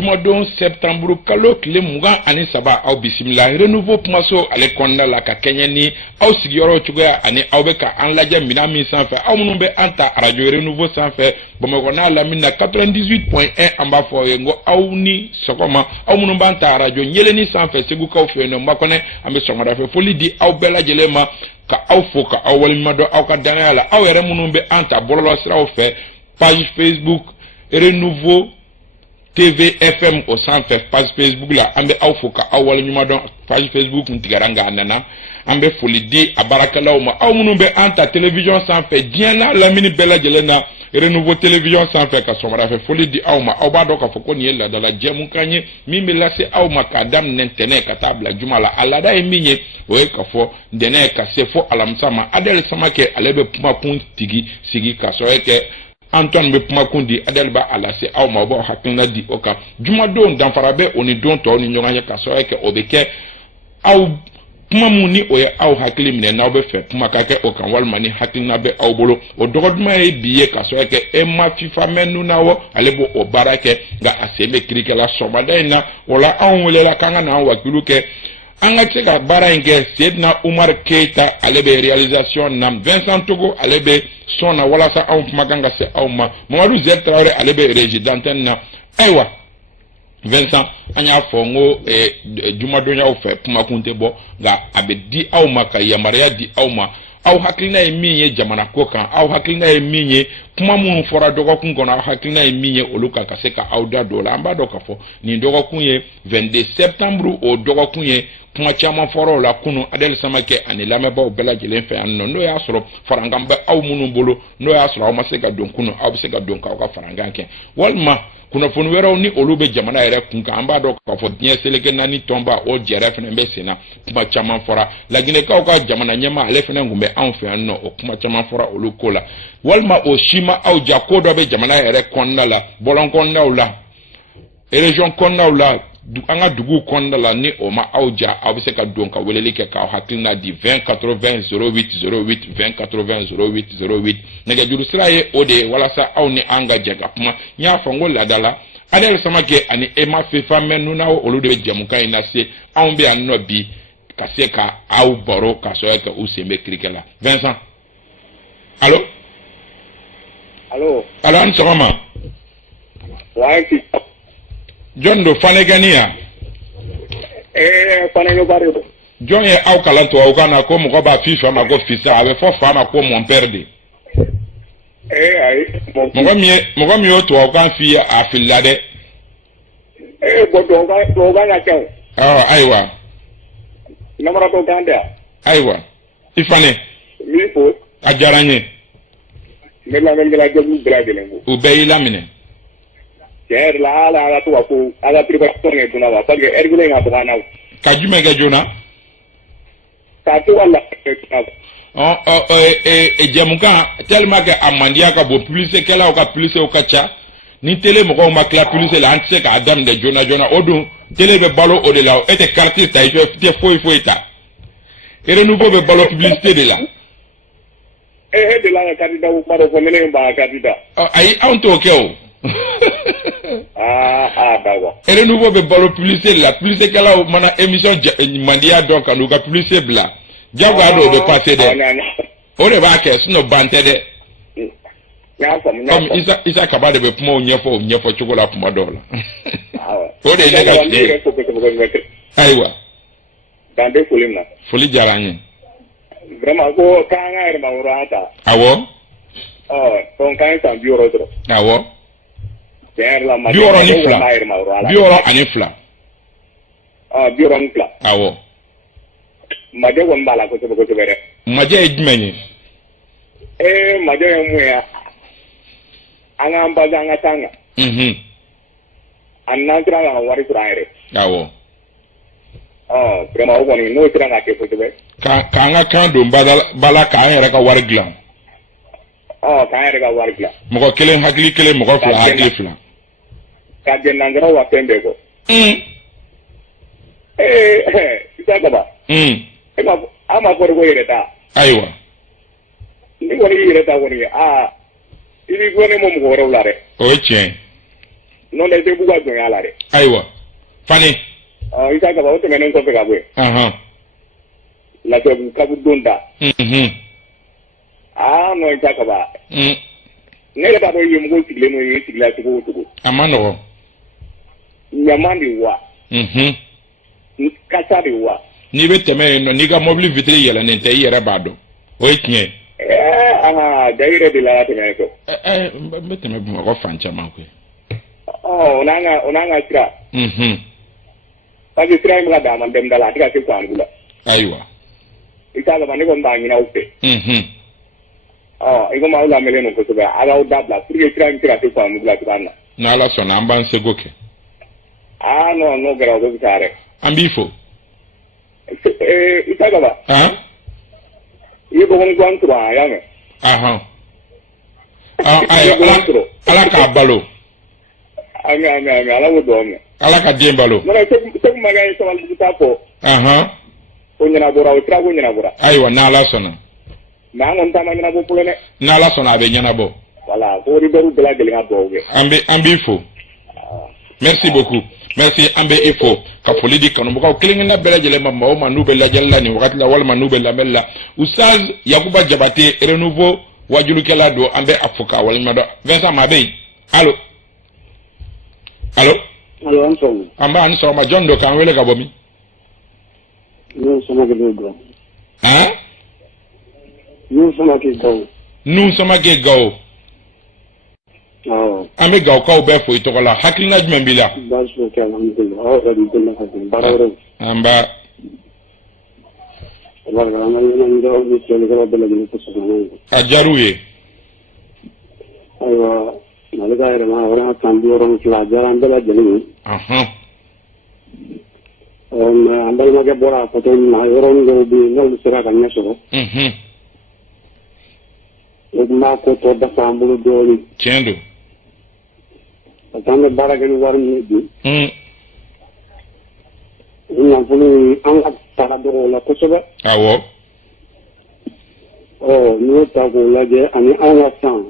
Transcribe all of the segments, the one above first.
Jumadon septembre kalo kile mugan ani saba aw bisimila renouveau kumaso ale kɔnɔna la ka kɛɲɛ ni aw sigiyɔrɔ cogoya ani aw bɛ ka an lajɛ mina min sanfɛ aw minnu bɛ an ta radio renouveau sanfɛ Bamakɔ n'a lamini na 98.1 an b'a fɔ ye ngo aw ni sɔgɔma aw minnu b'an ta radio Yeleni sanfɛ Segukaw fɛ yen nɔ Makɔnɛ an bɛ sɔgɔmada fɛ foli di aw bɛɛ lajɛlen ma ka aw fo ka aw walimadɔ aw ka danaya la aw yɛrɛ minnu bɛ an ta bɔlɔlɔ siraw fɛ page Facebook renouveau TV FM au centre page Facebook la an bɛ aw fo ka aw walimadɔ page Facebook ntigara nga nana an bɛ foli di a barakɛlaw ma aw minnu bɛ an ta télévision sanfɛ diɲɛ na lamini bɛɛ lajɛlen na renouveau télévision sanfɛ ka sɔgɔmada fɛ foli di aw ma aw b'a dɔn k'a fɔ ko nin ye laadala jɛmukan ye min bɛ lase aw ma k'a daminɛ ntɛnɛn ka taa bila juma la a laada ye min ye o ye k'a fɔ ntɛnɛn ka se fo alamisa ma Adel Samakɛ ale bɛ kumakun sigi ka sɔrɔ kɛ Antoine bɛ kumakun di Adel b'a lase aw ma o b'aw hakilina di o kan jumadon danfara bɛ o ni don tɔw ni ɲɔgɔn ye ka sɔrɔ kɛ o bɛ kɛ aw kuma mun ni o ye aw hakili minɛ n'aw bɛ fɛ kuma ka kɛ o kan walima ni hakilina bɛ aw bolo o dɔgɔduma ye bi ye ka sɔrɔ kɛ e ma fifa mɛn nu na wɔ ale b'o o baara kɛ nka a sen bɛ kirikɛla sɔgɔmada in na o la anw welela k'an ka n'an wakilu kɛ an ka se ka baara in kɛ Seydina Umar Keita ale bɛ réalisation na Vincent Togo ale bɛ son na walasa anw kuma kan ka se aw ma Mamadou Zed Traoré ale bɛ régie d'antenne na ayiwa Vincent an y'a fɔ n ko jumadonyaw fɛ kumakun tɛ bɔ nka a bɛ di aw ma ka yamaruya di aw ma aw hakilina ye min ye jamana ko kan aw hakilina ye min ye kuma minnu fɔra dɔgɔkun kɔnɔ aw hakilina ye min ye olu kan ka se ka aw da don o la an b'a dɔn k'a fɔ nin dɔgɔkun ye 22 septembre o dɔgɔkun ye kuma caman fɔra o la kunun Adel Samakɛ ani lamɛnbaaw bɛɛ lajɛlen fɛ yan nɔ n'o y'a sɔrɔ farankan bɛ aw minnu bolo n'o y'a sɔrɔ aw ma se ka don kunun aw bɛ se ka don k'aw ka farankan kɛ walima kunnafoni wɛrɛw ni olu bɛ jamana yɛrɛ kun kan an b'a dɔn k'a fɔ diɲɛ seleke naani tɔnba o jɛrɛ fana bɛ sen na kuma caman fɔra Laginɛkaw ka jamana ɲɛmaa ale fana tun bɛ anw fɛ yan nɔ o kuma caman fɔra olu ko la walima o si ma aw ja ko dɔ bɛ jamana yɛrɛ kɔnɔna la bɔlɔn kɔnɔnaw la région kɔnɔnaw la an ka dugu kɔnɔna la ni o ma aw ja aw bɛ se ka don ka weleli kɛ k'aw hakilina di 20 80 08 08 20 80 08 08 nɛgɛjuru sira ye o de ye walasa aw ni an ka jɛ ka kuma n y'a fɔ n ko laada la Adel Samakɛ ani Ema Fifa mɛn nu n'aw olu de bɛ jɛmukan in lase anw bɛ yan nɔ bi ka se ka aw baro ka sɔrɔ kɛ u sen bɛ kirikɛ la Vincent allo an ni sɔgɔma jɔn do Fanegani yan Fanegani bari jɔn ye aw kalan tubabukan na ko mɔgɔ b'a f'i fa ma ko fisa a bɛ fɔ fa ma ko mon père de ayi mɔgɔ min y'o tubabukan f'i ye a filila dɛ bon tubabukan ka kɛ ayiwa namaratɔ kan tɛ ayiwa i fane min fɔ a diyara n ye ne lamɛnnikɛla jɛkulu bɛɛ lajɛlen ko u bɛɛ y'i laminɛ tiɲɛ yɛrɛ la ala an ka to ka ko an ka préparation kɛ joona wa parce que heure kelen ka dɔgɔ an na ka jumɛn kɛ joona k'a to ka la jɛmukan tellement que a mandiya ka bon publicité-kɛlaw ka publicité ka ca ni télé mɔgɔw ma tila publicité la an tɛ se k'a daminɛ joona joona o dun télé bɛ balo o de la e tɛ carte ta i tɛ foyi ta renouveau bɛ balo publicité de la e de la ka carte da o kuma dɔ fɔ ne ne b'a carte da ayi anw t'o kɛ o d'accord renouveau bɛ balo publicité de la publicité-kɛlaw mana émission mandiya dɔn ka n'u ka publicité bila jagoya dɔw bɛ passer dɛ o de b'a kɛ sinon ban tɛ dɛ comme Isa Kaba de bɛ kumaw ɲɛfɔ o ɲɛfɔ cogo la kuma dɔw la o de ye ne ka tiɲɛ ayiwa dan tɛ foli ma foli diyara an ye vraiment ko k'an ka yɛrɛma wɔɔrɔ an ta awɔ donc k'an ye san 60 sɔrɔ awɔ tiɲɛ yɛrɛ la 62 62 ani fila 62 awɔ majɛ kɔni b'a la kosɛbɛ kosɛbɛ dɛ majɛ ye jumɛn ye majɛ ye mun ye an k'an base an ka kan kan ani n'an sera ka wari sɔrɔ an yɛrɛ awɔ vraiment o kɔni n'o sera ka kɛ kosɛbɛ k'an ka kan don bala k'an yɛrɛ ka wari dilan k'an yɛrɛ ka wari dilan mɔgɔ kelen hakili kelen mɔgɔ fila hakili fila ka jɛ nansaraw ka fɛn bɛɛ kɔ Isa Kaba an ma fɔri ko yɛrɛ ta ayiwa ni kɔni y'i yɛrɛ ta kɔni i b'i gɔnnen mɔ mɔgɔ wɛrɛw la dɛ o ye tiɲɛ non dɛ tɛ buga jɔnya la dɛ ayiwa fani isa kaba o tɛmɛnen kɔfɛ ka bɔ yen lafiyabugu kabu don da non isa kaba ne yɛrɛ b'a dɔn ɲɛmɔgɔ sigilen n'o ye sigila cogo o cogo a ma nɔgɔn ɲaman de wa kasa de wa n'i bɛ tɛmɛ yen nɔ n'i ka mobili vitiri yɛlɛnnen tɛ i yɛrɛ b'a dɔn o ye tiɲɛ da yɛrɛ de la tɛmɛ fɛ n bɛ tɛmɛ bamakɔ fan caman koyi o n'an ka sira parce que sira in bɛ ka d'a ma dɛmɛ da la a tɛ ka se Kwangu la ayiwa i t'a dɔn ne kɔni b'a ɲini aw fɛ i komi aw lamɛnlen don kosɛbɛ a k'aw dabila pour que sira in bɛ se ka se Kwangu la cogoya min na n'Ala sɔnna an b'an seko kɛ non n'o kɛra o bɛ fisaya dɛ an b'i fo isa kaba i ye dɔgɔnin gan sɔrɔ a y'a mɛn Ala k'a balo ami ala k'o dɔn mɛn Ala ka den balo segu makɛ ye sabali t'a fɔ o ɲɛnabɔra o sira ko ɲɛnabɔra ayiwa n'Ala sɔnna mais an kɔni taama ɲɛnabɔ fɔlɔ dɛ n'Ala sɔnna a bɛ ɲɛnabɔ voilà ko auditeur bɛɛ lajɛlen ka dugawu kɛ an b'i fo merci beaucoup merci an bɛ i fo ka foli di kanubagaw kelen-kelenna bɛɛ lajɛlen ma maa o maa n'u bɛ lajɛli la nin wagati la walima n'u bɛ lamɛnni la Ustaz Yakuba Jabate renouveau wajulukɛla don an bɛ a fo k'a waleɲumandɔn Vincent maa bɛ yen allo an sɔgɔma an b'a ni sɔgɔma jɔn don k'an wele ka bɔ min Nuhu Samake Gawo Nuhu Samake Gawo an bɛ Gawukaw bɛɛ fo i tɔgɔ la hakilina jumɛn b'i la an b'a a diyar'u ye ayiwa Mali ka yɛrɛma hɔrɔnya san 62 a diyara an bɛɛ lajɛlen ye mais an balimakɛ bɔra a fɔ cogo min na yɔrɔnin dɔw bɛ yen n'olu sera ka ɲɛ sɔrɔ o tun b'a ko tɔ dafa an bolo dɔɔnin tiɲɛ don parce que an bɛ baara kɛ ni wari min ye bi o nafolo an ka taga dɔgɔ o la kosɛbɛ awɔ n'i y'o ta k'o lajɛ ani an ka san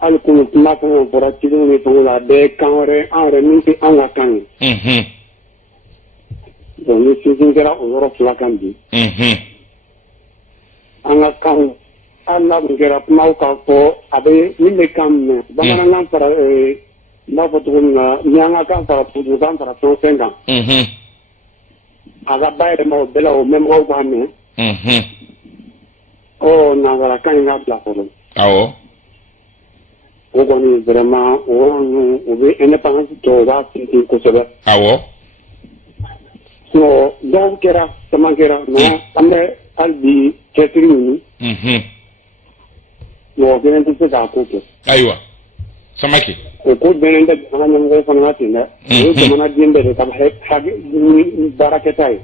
hali kunu kuma fɛn o fɔra cidenw ni fɛnw la a bɛɛ ye kan wɛrɛ an yɛrɛ min tɛ an ka kan ye bon ni sinsin kɛra o yɔrɔ fila kan bi an ka kan hali n'a tun kɛra kumaw k'a fɔ a bɛ min bɛ kan mɛn bamanankan fara n b'a fɔ cogo min na ni an ka kan fara pujukan fara fɛn o fɛn kan a ka bayɛlɛma o bɛɛ la o ɲɛmɔgɔw b'a mɛn nanzarakan in ka bila fɔlɔ awɔ o kɔni vraiment o yɔrɔ ninnu o bɛ indépendance tɔ o b'a sinsin kosɛbɛ awɔ sinon dɔw kɛra caman kɛra mais an bɛ hali bi cɛsiri ɲini mɔgɔ kelen tɛ se k'a ko kɛ ayiwa Samake o ko bɛnnen tɛ jamana ɲɛmɔgɔw fana ma ten dɛ o ye jamanaden bɛɛ de ka baarakɛta ye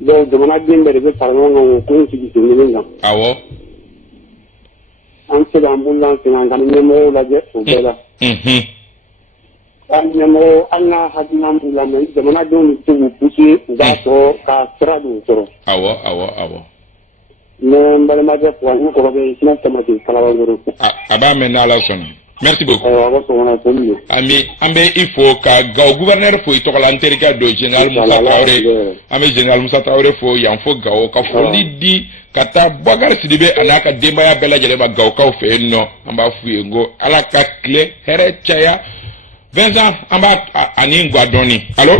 donc jamanaden bɛɛ de bɛ fara ɲɔgɔn kan o ko in sigi sen kelen kan awɔ an se k'an bolo an sen an ka ɲɛmɔgɔw lajɛ o bɛɛ la an ɲɛmɔgɔ an ka hakilina b'u la mais jamanadenw bɛ se k'u pousser u b'a sɔrɔ ka sira don u kɔrɔ awɔ mais n balimakɛ fo an kɔrɔkɛ Ismail Samake Kalabankɔrɔ a b'a mɛn n'Ala sɔnna merci beaucoup a ka sɔgɔma foli ye an bɛ i fo ka Gawo gouverneur fo i tɔgɔ la n terikɛ don Général Musa Tarawele an bɛ Général Musa Tarawele fo yan fo Gawo ka foli di ka taa Boubacar Sidibe a n'a ka denbaya bɛɛ lajɛlen ma Gawukaw fɛ yen nɔ an b'a f'u ye n ko Ala ka tile hɛrɛ caya Vincent an b'a ani gwa dɔɔni allo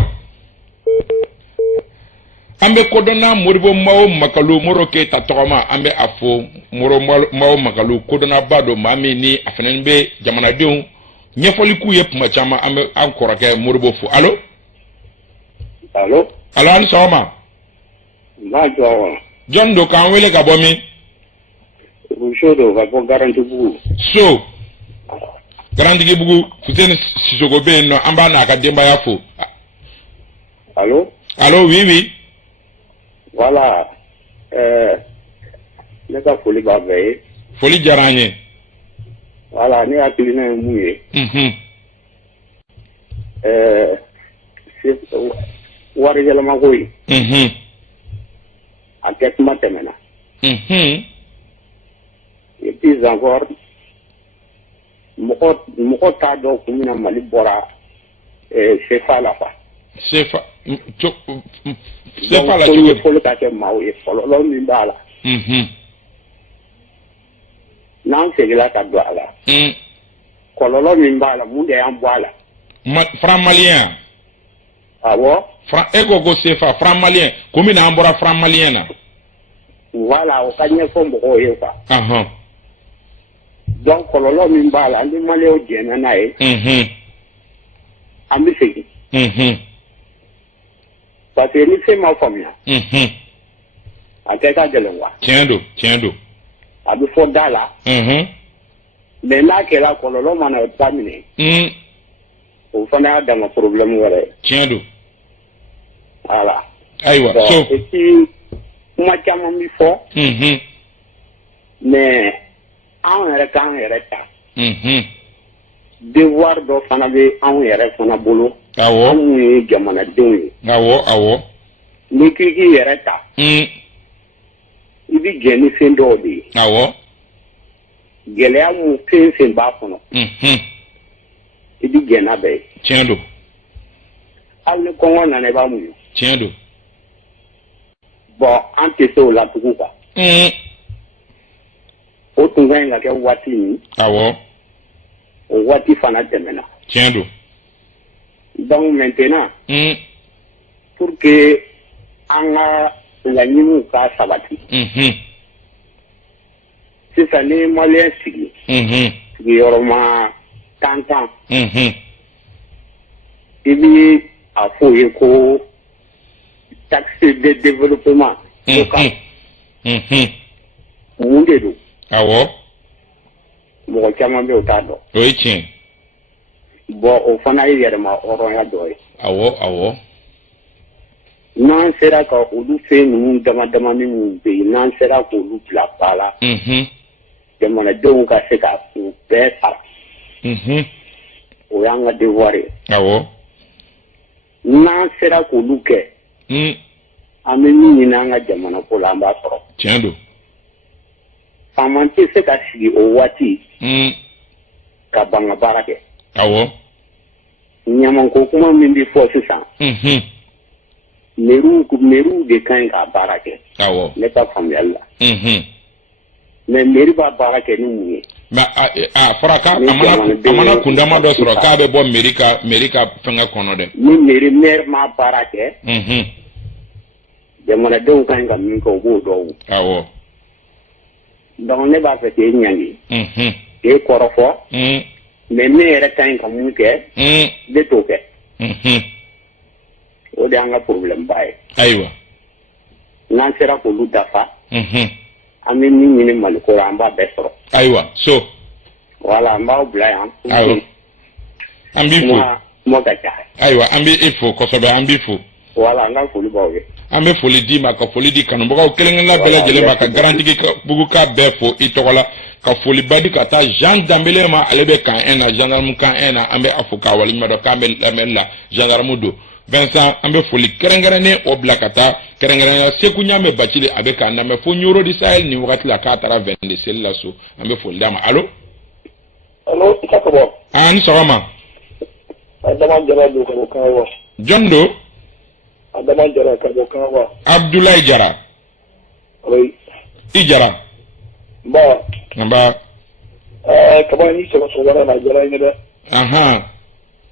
an bɛ kodɔnna Modibo Mao Makalu Moro Keyita tɔgɔma an bɛ a fo Moro Mao Makalu kodɔnnaba don maa min ni a fana bɛ jamanadenw ɲɛfɔli k'u ye tuma caman an bɛ an kɔrɔkɛ Modibo fo allo an ni sɔgɔma jɔn don k'an wele ka bɔ min so don ka bɔ Garantibugu so Garantigibugu Fuseni Sisoko bɛ yen nɔ an b'a n'a ka denbaya fo allo oui voilà ne ka foli b'a bɛɛ ye foli diyara an ye voilà ne hakilina ye mun ye wari yɛlɛmako in a kɛ kuma tɛmɛna et puis encore mɔgɔ t'a dɔn kun min na Mali bɔra CFA la quoi. CFA la cogo di? Fɔlɔ ka kɛ maaw ye kɔlɔlɔ min b'a la. N'an seginna ka don a la. Kɔlɔlɔ min b'a la mun de y'an bɔ a la. Franc malien. Awɔ. E ko CFA franc malien ko min na an bɔra franc malien na. Voilà o ka ɲɛfɔ mɔgɔw ye quoi. Donc kɔlɔlɔ min b'a la an bɛ maliyɛnw jɛnna n'a ye. An bɛ segin. Parce que ni fɛn ma faamuya. A kɛ ka gɛlɛn quoi. Tiɲɛ don. A bɛ fɔ da la. Mais n'a kɛra kɔlɔlɔ mana daminɛ. O fana y'a dama problème wɛrɛ ye. Tiɲɛ don. Voilà. Ayiwa so. Et puis kuma caman bi fɔ. Mais anw yɛrɛ k'an yɛrɛ ta. Devoir dɔ fana bɛ anw yɛrɛ fana bolo. Awɔ. Anw ye jamanadenw ye. Awɔ. N'i k'i k'i yɛrɛ ta. I bɛ jɛn ni fɛn dɔw de ye. Awɔ. Gɛlɛya mun fɛn b'a kɔnɔ. I bɛ jɛn n'a bɛɛ ye. Tiɲɛ don. Hali ni kɔngɔ nana i b'a muɲu. Tiɲɛ don. Bon an tɛ se o la tugun quoi. O tun ka ɲi ka kɛ waati min. Awɔ. O waati fana tɛmɛna. Tiɲɛ don. Donc maintenant. Pour que an ka laɲiniw ka sabati. Sisan ni maliyɛn sigi. Sigiyɔrɔma 10. I bɛ a fɔ o ye ko taxe de développement. Mun de don. Awɔ. Mɔgɔ caman bɛ o t'a dɔn. O ye tiɲɛ. Bon o fana ye yɛrɛma hɔrɔnya dɔ ye. Awɔ. N'an sera ka olu fɛn ninnu dama minnu bɛ yen n'an sera k'olu bila ba la. Jamanadenw ka se ka u bɛɛ sara. O y'an ka devoir ye. Awɔ. N'an sera k'olu kɛ. An bɛ min ɲini an ka jamana ko la an b'a sɔrɔ. Tiɲɛ don. Faama tɛ se ka sigi o waati. Ka ban ka baara kɛ. Awɔ. Ɲamanko kuma min bɛ fɔ sisan. Mairie de ka ɲi ka baara kɛ. Awɔ. Ne ka faamuyali la. Mais mairie b'a baara kɛ ni mun ye. Mais a fɔra k'a mana kundama dɔ sɔrɔ k'a bɛ bɔ mairie ka fɛngɛ kɔnɔ dɛ. Ni maire m'a baara kɛ. Jamanadenw ka ɲi ka min kɛ u b'o dɔn. Awɔ. Donc ne b'a fɛ k'e ɲangi. K'e kɔrɔfɔ. Mais ne yɛrɛ ka ɲi ka mun kɛ. Ne t'o kɛ. O de y'an ka problème ba ye. Ayiwa. N'an sera k'olu dafa. An bɛ min ɲini Maliko la an b'a bɛɛ sɔrɔ. Ayiwa so. Voilà an b'aw bila yan. Awɔ. An b'i fo. Kuma ka ca. Ayiwa an b'i fo kosɛbɛ an b'i fo. Voilà an ka foli b'aw ye. An bɛ foli d'i ma ka foli di kanubagaw kelen-kelenna bɛɛ lajɛlen ma ka garantigi bugu k'a bɛɛ fo i tɔgɔ la ka foliba di ka taa Jean Danbele ma ale bɛ kan 1 na gendarme kan 1 na an bɛ a fo k'a waleɲuman dɔn k'an bɛ lamɛnni la gendarme don. Vincent an bɛ foli kɛrɛnkɛrɛnnen o bila ka taa kɛrɛnkɛrɛnnenya Seku Ɲame Bacili a bɛ k'an lamɛn fo Ɲoro di Sahel nin wagati la k'a taara 22 seli la so an bɛ foli d'a ma allo. Allo i ka sɔgɔma. Ni sɔgɔma. Adama Jara don ka bɔ Kawa. Jɔn don. Adama Jara ka bɔ Kawa. Abdoulaye Jara. Oui. I Jara. Nba. Nba. Kaba ni sɔgɔsɔgɔla na Jara in dɛ.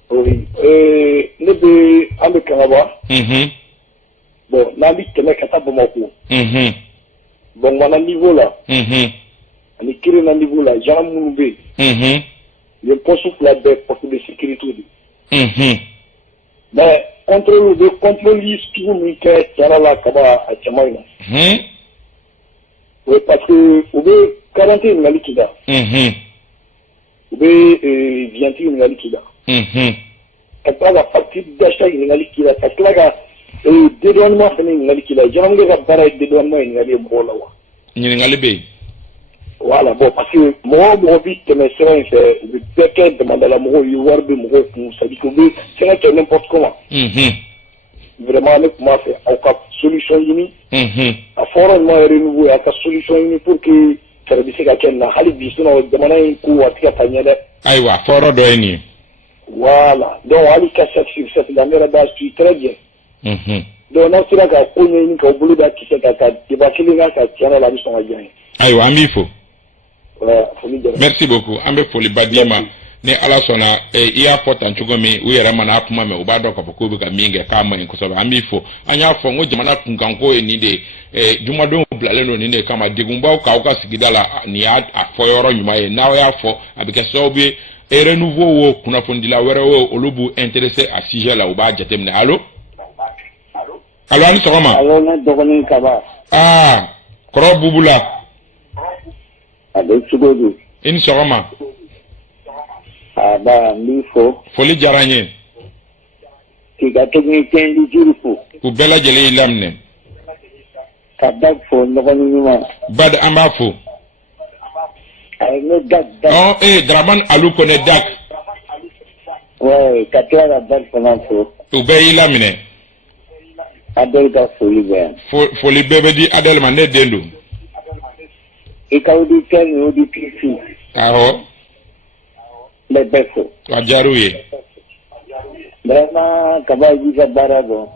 Oui. Ne bɛ an bɛ Kaŋaba. Bon n'an bɛ tɛmɛ ka taa Bamakɔ. Bamakɔ niveau la. Ani Kirena niveau la gendarme minnu bɛ yen. Nin poste 2 bɛɛ poste de sécurité de. Mais contrôle bɛ contrôle sugu min kɛ Jara la ka bɔ a cɛman in na. Oui parce que u bɛ carte ɲininkali k'i la. U bɛ vignette ɲininkali k'i la. Ka tila ka facture d'achat ɲininkali k'i la ka tila ka dédouanement fana ɲininkali k'i la gendarmerie ka baara ye dédouanement ɲininkali ye mɔgɔw la wa. Ɲininkali bɛ yen. Voilà bon parce que mɔgɔ o mɔgɔ bi tɛmɛ sira in fɛ u bɛ bɛɛ kɛ damadala mɔgɔw ye wari bɛ mɔgɔw kun c'est à dire que u bɛ fɛngɛ kɛ n'importe comment. Vraiment ne tun b'a fɛ aw ka solution ɲini. A fɔra ɲuman yɛrɛ renouveler a ka solution ɲini pour que fɛɛrɛ bɛ se ka kɛ nin na hali bi sinon jamana in ko a tɛ ka taa ɲɛ dɛ. Aïwa, fort d'oeni. Voilà. Donc, on a cassé sur cette dernière base qui est très bien. Donc, on a fait la commune au boulot qui s'est attaqué. Il va qu'il y a la mission à gagner. Aïwa, Amifo. Merci beaucoup. Ambe pour les badima. Ne ala sona iya fo tanchugo mi u yere mana akuma me ubado ko ko be ka minge ka ma en ko so Amifo anya fo ngo jimana kunkanko ni de jumado blale no ni de kama digumba ka ka sigidala ni afoyoro nyuma ye na ya fo abike so bi renouveau wo kuna fondila were wo olubu intéressé à sujet là uba jatemne allo ani sokoma allo na dogoni kaba koro bubula ade sugodu ini sokoma ba mifo foli jaranye ki ga technicien di jurfu ku bela jele lamne kadak fo dogoni nyuma bad ambafo ay no dak Draman Alou connaît Dak. Ouais, Katia la Dak fo. Ubey lamine. Adel ka foli be. Foli bebe di Adel mane dendo. Ikaudi ken odi pisi. Aho. Le befo. Ajaruye. Vraiment kabaji ka barabo.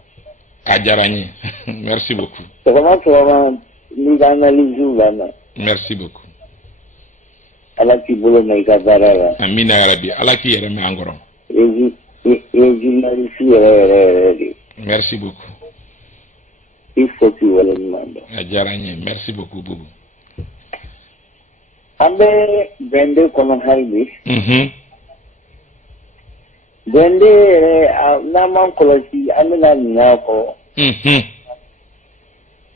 Ajarani. Merci beaucoup. Comment nous analysons là. Merci beaucoup. Alaki bolo na ikabara. Amina ya Rabbi. Alaki yere me angoro. Merci beaucoup. Il faut que vous le demandez. Ajarani. Merci beaucoup, Boubou. Ambe vende kono halbi. Vende naman kolosi amina nako.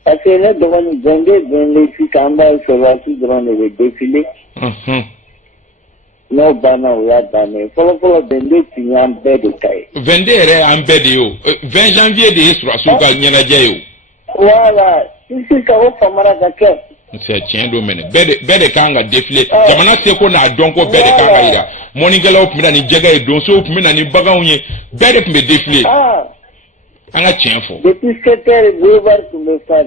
Parce que là devant vende si kamba solasi devant le défilé. No bana ya bana. Follow vende tinya mbede kai. Vende ere ambede yo. 20 janvier de sura suka nyana jayo. Voilà. Si ka o famara ka c'est tien domaine bede kanga défilé jamana seko na donko bede kanga ira moningela opmina ni jaga e donso opmina ni bagawnye bede pme défilé anga tien fo depuis 7 heures boulevard pour me faire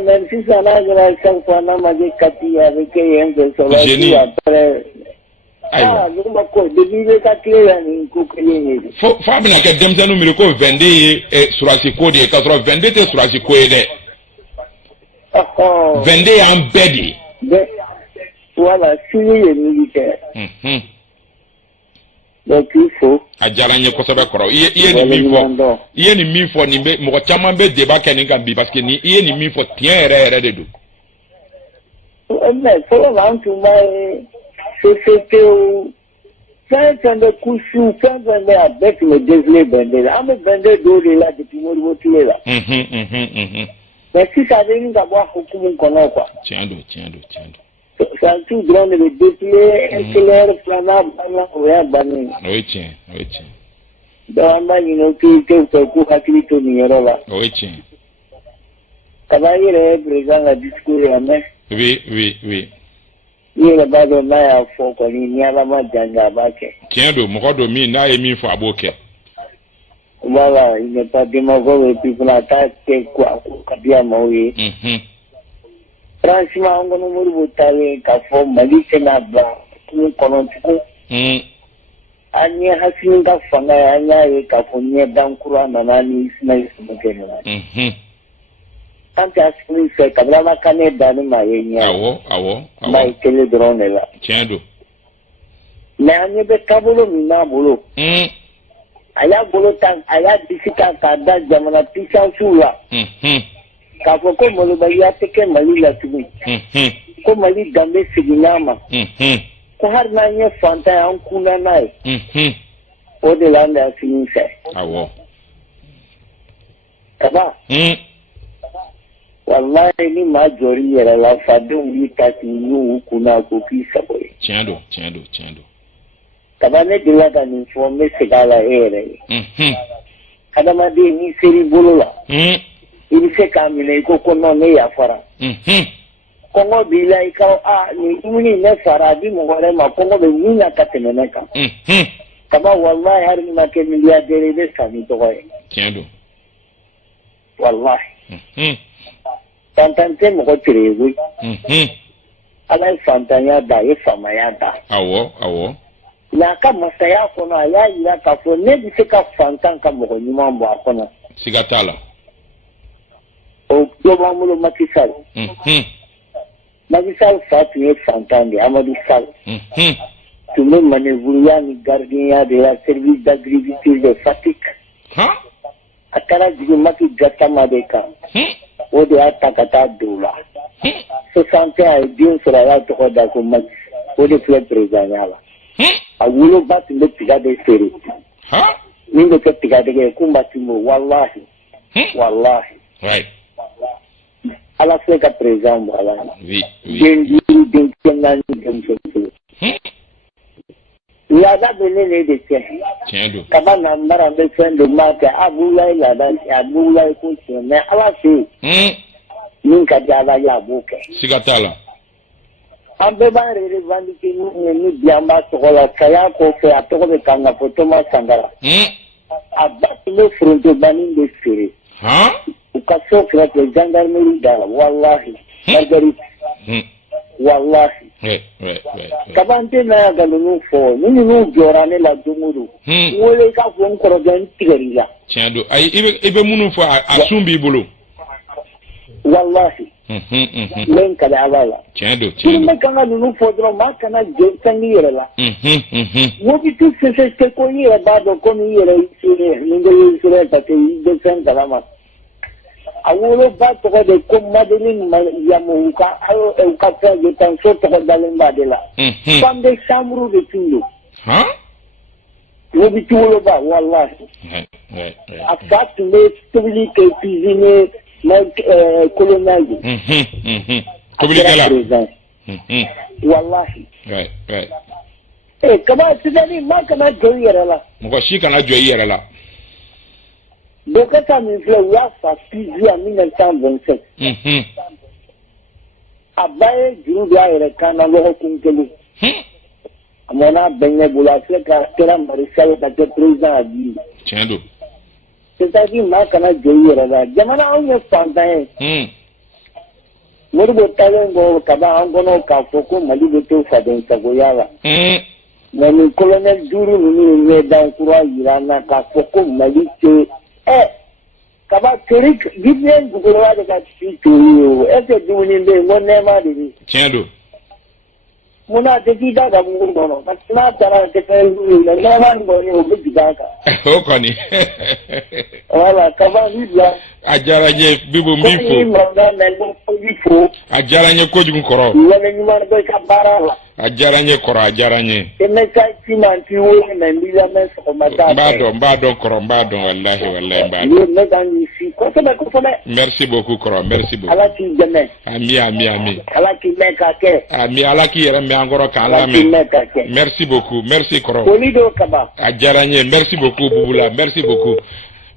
même si ça n'a pas chaque fois na maje kati avec un de solo après nous ma ko depuis ka clé ni ko clé fo bina ke demzanu mi ko vende surasi ko de 22 te surasi ko de vende en bedi. Voilà, si les militaires. Donc il faut. Ajaranye kosobe koro. Iye ni mifo ni be mo chama be débat keni gambi parce que ni iye ni mifo tien ere de do. Mais faut là tout mais c'était quand de cousu quand on est avec le désolé bende. On me bende do là depuis mo voter là. Mais si ça vient d'avoir hukumu kono quoi. Tiens. Ça tout grand le défilé éclair planable là ouais bani. Oui tiens. Donc on a que ku hakilito ni yorola. Oui tiens. Kabaire président la discours mais. Oui. Yele bado na ya fo ko ni nyala ma janga bake. Tiens do mo do mi na e mi fo aboke. Voilà, il n'est pas démagogue et puis pour la tâche, c'est quoi, bien mauvais. Franchement, on a eu le temps Mali Sénaba, tout le monde. Anya Hassin Gafana, Anya et Cafonia Dankura, Nanani, Snail, Smokena. Quand tu as fini, c'est Kablama Kane Danima, ma télédrone là. Tiens do. Mais on est de Kabolo Mina Bolo. Aya bolotan aya disika kada jamana pisa sula ka foko molo ba ya teke mali la tubi ko mali gambe siginama ko har na nye fanta an kuna nai o de la nda sinse awo kaba wallahi ni ma jori yera la fadum yi tati yu kuna ko kisa boy tiens do Kabane de la dan informer segala ere. Kadama de ni seri bolola. Il se kamine ko kono ne ya fara. Kongo bila ika ni muni ne fara di mo gore ma kongo be ni na katemene ka. Kaba wallahi har ni ma ke milliardaire de sami to goy. Tiendo. Wallahi. Tantante mo ko tirewi. ala fantanya da ye famaya da awo la ka masaya kono aya ira ka fo ne bi se ka fantan ka mo nyuma mbo akono sigatala o do ba mulo makisal makisal fatu ye fantan de Amadou Sall tout le manevrouilla ni gardien de la service d'agriculture de Fatick akara jigu maki gatama de ka o de atakata dola 61 et bien sera là to da ko mak o de club président la a wulo bat le tiga de seri ni de tiga de ko matimo wallahi right ala se ka président wala oui den kenan den la da de ne de tiens kaba na mara be fen de marque abula la da abula ko mais ala se min ka jala ya boke sigatala ambe ba revendiquer ni biamba sokola kaya ko fe atoko be kanga Thomas Sankara abati le fronto bani de sere ukaso kra de gendarmerie da wallahi margarit wallahi kabante na ga no fo ni no jora ne la jumudu wole ka fo nkoro jan tigari la tiendo ay ibe munu fo asumbi bulu wallahi len kala awala tiendo me kana no fo dro ma kana je tangi yere la wo bi tu se ko yere ba do ko ni yere sire ni de sire ta ke de sen kala ma awolo ba to de ko madeline yamuka ayo e ka ta de tan so to dalen ba de la pande chambre de tulo wo bi tulo ba wallahi afat le public cuisine colonel public wallahi right kama tidani ma kana joyere la mo shi kana joyere la donc ça me fait voir ça puis en 1927 abaye juru ya ere kana lo kunkelu amona benye bula se ka tera marisal da président abi tiendo c'est-à-dire ma kana joyere la jamana on est fantin mori botalengo kaba angono ka foko mali boto faden sagoyala mais le colonel juru ni ne dan kura irana ka foko mali ke kaba kerik gibyen gugurwa daga cikin ese duni be wonne ma de tiendo muna da gida da mun gono ba na tara ta kai na na man goni o bi gaka o koni wala kaba bibla ajaranye bibo mbifo ni manda na mo bifo ajaranye ko jugun koro wala ni man do ka barala ajaranye koro ajaranye emeka timanti wo na mbila na so mata mbado koro mbado wallahi mbado ni me dan ni si ko se ko fone merci beaucoup koro merci beaucoup ala ti jeme ami ala ki meka ke ami ala ki yere me angoro kan la me merci beaucoup merci koro polido kaba ajaranye merci beaucoup bubula merci beaucoup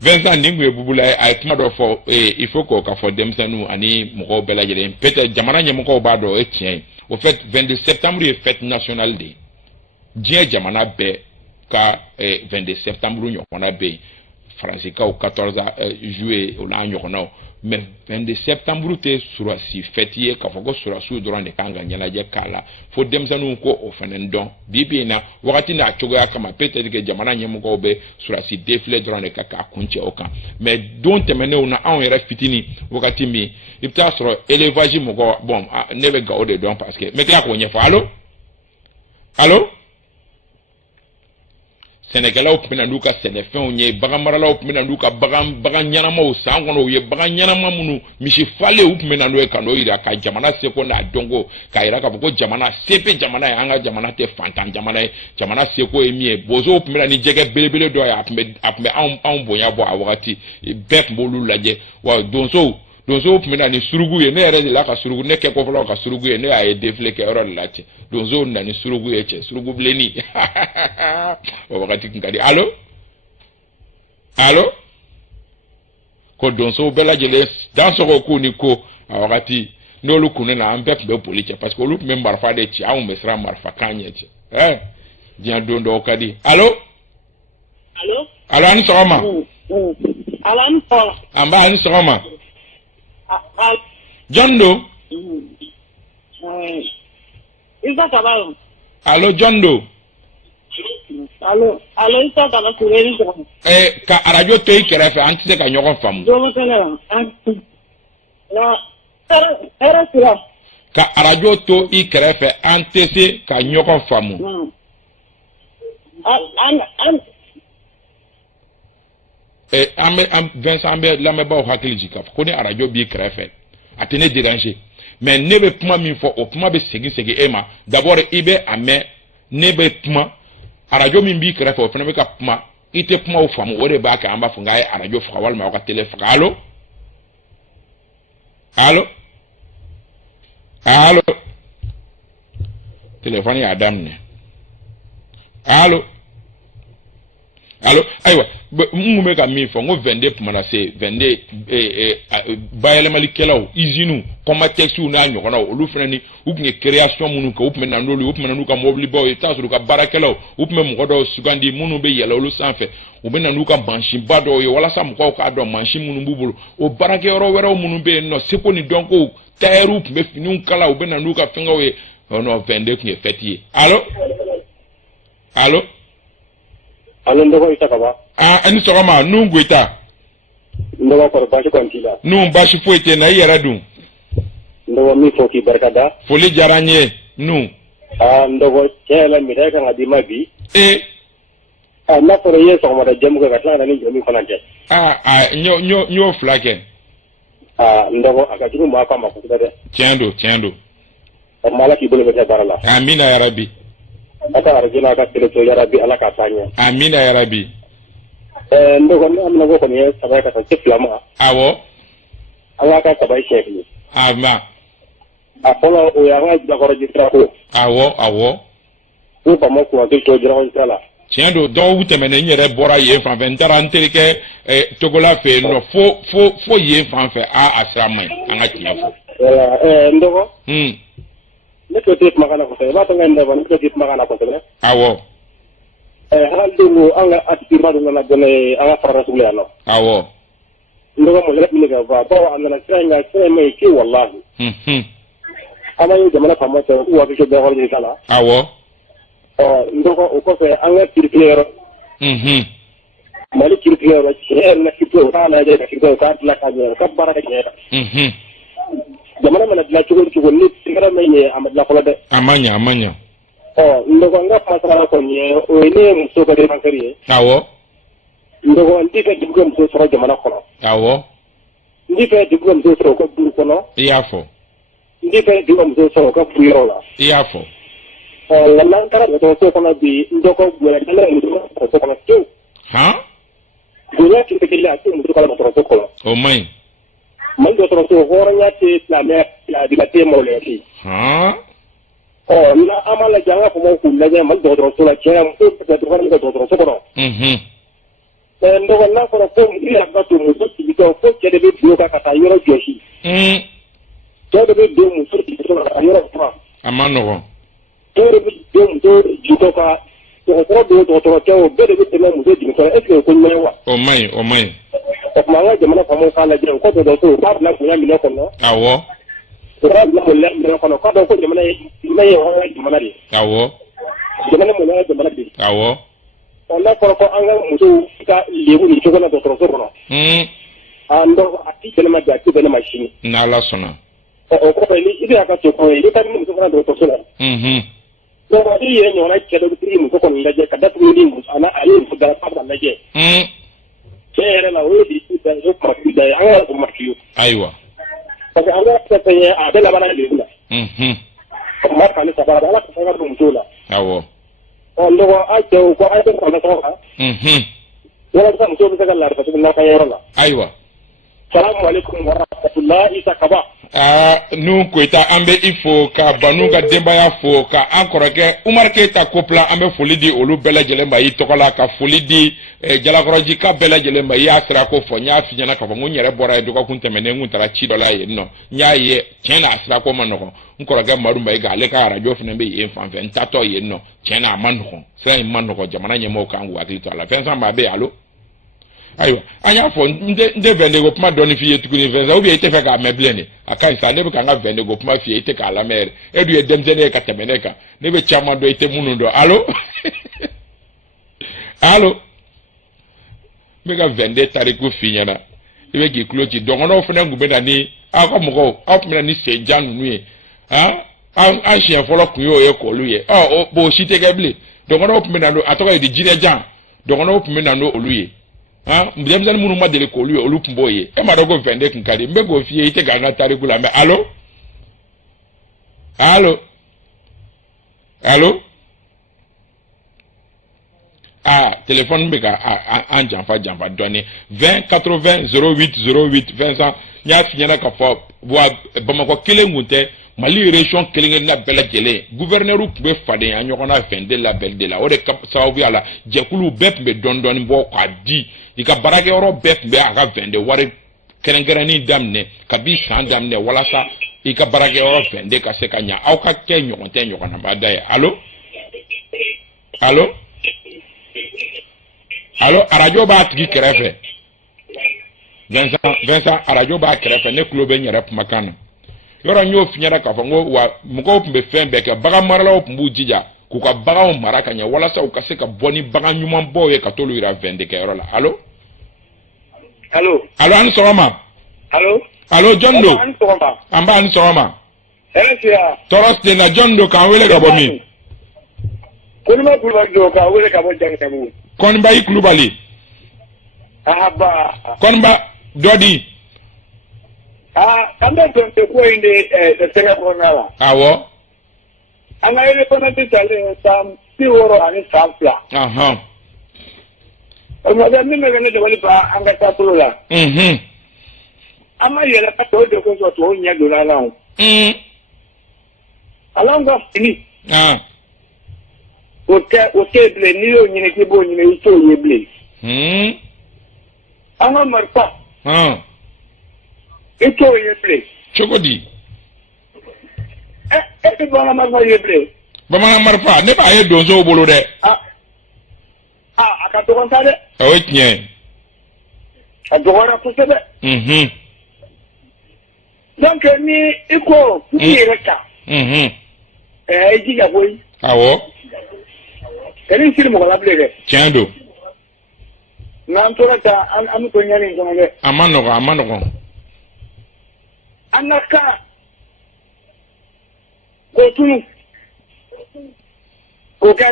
Vincent Ningwe bubula ay tuma do fo il faut ko ka fo demsanu ani moko bela jere peut-être jamana nyamoko ba do e tien au fait 22 septembre est fête nationale de Dien jamana be ka 22 septembre nyokona be français ka au 14 juillet au la nyokona mais 22 septembre te sura si fêtier ka foko sura su durant de kanga nyana je kala fo demsanu ko o fanen don bibi na wakati na choga kama peut-être que jamana nyamoko be sura si défilé durant de kaka kunche okan mais don temene una an era fitini wakati mi ipta sura élevage moko bon nebe ga o de don parce que mettez ko nyefo allo Sénégalais au pina nduka Sénéfin onye bagamarala au pina nduka bagam nyanama o sangono ye bagam nyanama munu mishi fale au pina nduka kano ira ka jamana seko na dongo ka ira ka boko jamana sepe jamana ya anga jamana te fantan jamana seko emie bozo au pina ni jege belebele do ya apme an bonya bo awati bet bolu laje wa donso pumena ni surugu ye ne yɛrɛ de la ka surugu ne kɛ ko fɔlɔ ka surugu ye ne y'a ye défilé kɛ yɔrɔ de la cɛ donso na ni surugu ye cɛ surugu bilenni o wagati kun ka di allo ko donso bɛɛ lajɛlen dansɔgɔ ko ni ko a wagati n'olu kun na an bɛɛ tun bɛ boli cɛ parce que olu tun bɛ marifa de ci anw bɛ siran marifa kan ɲɛ cɛ diɲɛ don dɔw ka di allo ani sɔgɔma an b'a ni sɔgɔma John do Isa Kabalo. Allo Jondo. Allo Isa Kabalo Kureri. Ka radio to ikerefe anti se ka nyoko famu. Domo tele. Na era sira. Ka radio to ikerefe anti se ka nyoko famu. Am Vincent ambe lameba o hakili jika ko ni radio bi ikerefe atene déranger. Mais ne be puma min fo o puma be segi ema d'abord ibe ame ne be puma arajo min bi krefe o fana be ka puma ite puma o famu o de ba ka amba funga e arajo fuka wal ma o ka telephone allo téléphone ya adam ne allo aywa mume ka mi fo ngo vende puma na se vende bayele malikelaw izinu koma texu na nyokona olu fana ni upne création munu ka upme na nolu upme na nuka mobile boy tasu ka barakelaw upme mugodo sugandi munu be yela olu sanfe ube na nuka machine bado yo wala sam ko ka do machine munu bubulu o barake oro wero munu be no seko ni donko tayru upme finu kala ube na nuka finga we ono vende ku feti allo Ndogo Isa Kaba. Ani sogama nu ngweta. Ndogo ko bashi kontila. Nu bashi foite na yara dun. Ndogo mi foki barkada. Foli jaranye nu. Ndogo chela mi daga ngadi mabi. Na foro yeso mo da jemu ga tana ni jomi konante. Nyo flake. Ndogo akajuru mo aka makuta de. Tiendo. Mala ki bolo be barala. Amina ya rabbi. Ata arjuna ka tele to ya rabbi ala ka tanya. Amina ya rabbi. Ndogo ni amna go ko ni sabai ka ta flama. Awo. Ala ka sabai shefi. Ama. Apolo o ya ga da ko registra ko. Awo. Ko pa mo ko to jira registra la. Tiendo do wutemene nyere bora ye fan 20 antelike togola fe no fo ye fan fe asraman anga tiafo. Ndogo. Niko tip magana ko ba to ngende ban ko tip magana ko ne awo haldu anga ati madu na gone anga fara rasul ano awo ndogo mo lepp ni ga ba andana senga seme ki wallahi ama yu jamana kama to wa ko be hol ni kala awo ndogo o ko fe anga kirpiero mali kirpiero na kirpiero na de kirpiero ka la ka ka baraka je jamana mana dila chugo ni tingara menye amadla kola de amanya ndogo nga pasara ko ni o ene muso ko de bankari awo ndogo ndika dibgo muso so jamana kola awo ndika dibgo muso so ko buru kono iyafo ndika dibgo muso so ko buru la iyafo la lankara do so kono bi ndoko gwela dala muso so kono tu gwela ki te kila tu muso kola so kono o mai man do so horanya te islamia la dibate mo le ki na amala janga ko mo kulla ja man do so la kera mo to do ko do so kono ndogo na ko ko ila ba to mo to bi ko ke de bi ka ta yoro joshi to de bi do mo so ti to ka yoro pa amano to de bi do mo to ji to ka to do ke o be de bi te mo so ji to est-ce ko ni wa o mai ko ma wa jamana ko mo kala je ko do so ba la ko ya mi ko no awo to ra la mo le mi ko no ko do ko jamana ye ho jamana di awo jamana mo la jamana di awo ona ko anga muso ka lebu ni chokona do so ko no ando ati bele ma jati bele machine na la sona o ko ni ibi aka to ko ni ta ni muso kana do so no so wa di ye nyona ke do tri muso ko ni je ka da tri ni muso ana ayi muso da pa na je kere la wedi da yo ko da anga ko markiyo aywa parce que anga ta te a bela bana le bula ko ma kana ta bala ala ko ga do muso la awo ndo a te ko a te ko na so ha wala ta muso ta la parce que na ka yoro la aywa assalamu alaikum wa rahmatullahi takaba nu koita ambe ifo ka banu ka dembaya fo ka ankorake Umar Keita kopla ambe foli di olu bela jelemba yi tokola ka foli di jalakoroji ka bela jelemba yi asra ko fo nya fi nyana ka fo nyere bora do ka kuntemene nguntara chi dola ye no nya ye chena asra ko manoko nkorake marumba yi ga le ka radio fina be ye fanfe ntato ye no chena manoko sai manoko jamana nyemo ka ngu akito ala fensa ma be alo ayiwa an y'a fɔ n tɛ vɛnde ko kuma dɔɔni f'i ye tuguni fɛn sa ou bien i tɛ fɛ k'a mɛn bilen de a ka ɲi sa ne bɛ ka n ka vɛnde ko kuma f'i ye i tɛ k'a lamɛn yɛrɛ e dun ye denmisɛnnin ye ka tɛmɛ ne kan ne bɛ caman dɔn i tɛ minnu dɔn allo allo n bɛ ka vɛnde tariku f'i ɲɛna i bɛ k'i tulo ci dɔgɔnɔw fana tun bɛ na ni aw ka mɔgɔw aw tun bɛ na ni senjan ninnu ye an siɲɛ fɔlɔ tun y'o ye k'olu ye o si tɛ kɛ bilen dɔgɔnɔw tun bɛ na n'o a tɔgɔ ye di jinɛjan dɔgɔnɔw tun bɛ na n'olu ye denmisɛnnin minnu ma deli k'olu ye olu tun b'o ye e m'a dɔn ko vɛnde tun ka di n bɛ k'o f'i ye i tɛ k'an ka tariku la mɛ allo allo allo téléphone bɛ ka an janfa dɔɔni 20 80 08 08 Vincent n y'a f'i ɲɛna k'a fɔ wa Bamakɔ kelen kun tɛ Mali région kelen-kelenna bɛɛ lajɛlen gouverneur tun bɛ fadenya ɲɔgɔn na vɛnde labɛnni de la o de sababuya la jɛkulu bɛɛ tun bɛ dɔɔni bɔ k'a di i ka baarakɛyɔrɔ bɛɛ tun bɛ a ka vɛnde wari kɛrɛnkɛrɛnni daminɛ kabi san daminɛ walasa i ka baarakɛyɔrɔ vɛnde ka se ka ɲa aw ka kɛ ɲɔgɔn tɛ ɲɔgɔnnama da ye allo allo allo arajo b'a tigi kɛrɛfɛ Vincent arajo b'a kɛrɛfɛ ne tulo bɛ n yɛrɛ kumakan na yɔrɔ n y'o f'i ɲɛna k'a fɔ n ko wa mɔgɔw tun bɛ fɛn bɛɛ kɛ bagan maralaw tun b'u jija k'u ka baganw mara ka ɲɛ walasa u ka se ka bɔ ni bagan ɲumanbaw ye ka t'olu yira vɛnde kɛyɔrɔ la allo allo allo an ni sɔgɔma allo allo jɔn don an ni sɔgɔma an b'a ni sɔgɔma tɔɔrɔ tɛ na jɔn don k'an wele ka bɔ min Koniba Kulubali don k'an wele ka bɔ Jankabugu Koniba i Kulubali Koniba dɔ di an bɛ fɛn ko in de sɛgɛ kɔnɔna la awɔ an ka indépendance talen san 62 o ma kɛ min bɛ kɛ ne dabali ban an ka taabolo la an ma yɛlɛma tɔw de kosɔn tɔw ɲɛ donna la o ala ka fini o tɛ bilen n'i y'o ɲini k'i b'o ɲini i t'o ye bilen an ka marifa i t'o ye bilen cogo di e tɛ bamanan marifa ye bilen bamanan marifa ne b'a ye donsow bolo dɛ a ka dɔgɔn sa dɛ o ye tiɲɛ a dɔgɔra kosɛbɛ donc ni i ko i yɛrɛ ta i jija koyi awɔ kɛlɛ siri mɔgɔ la bilen dɛ tiɲɛ don n'an tora ta an bɛ to ɲani in kɔnɔ dɛ a ma nɔgɔn an ka kan k'o tunu k'o kɛ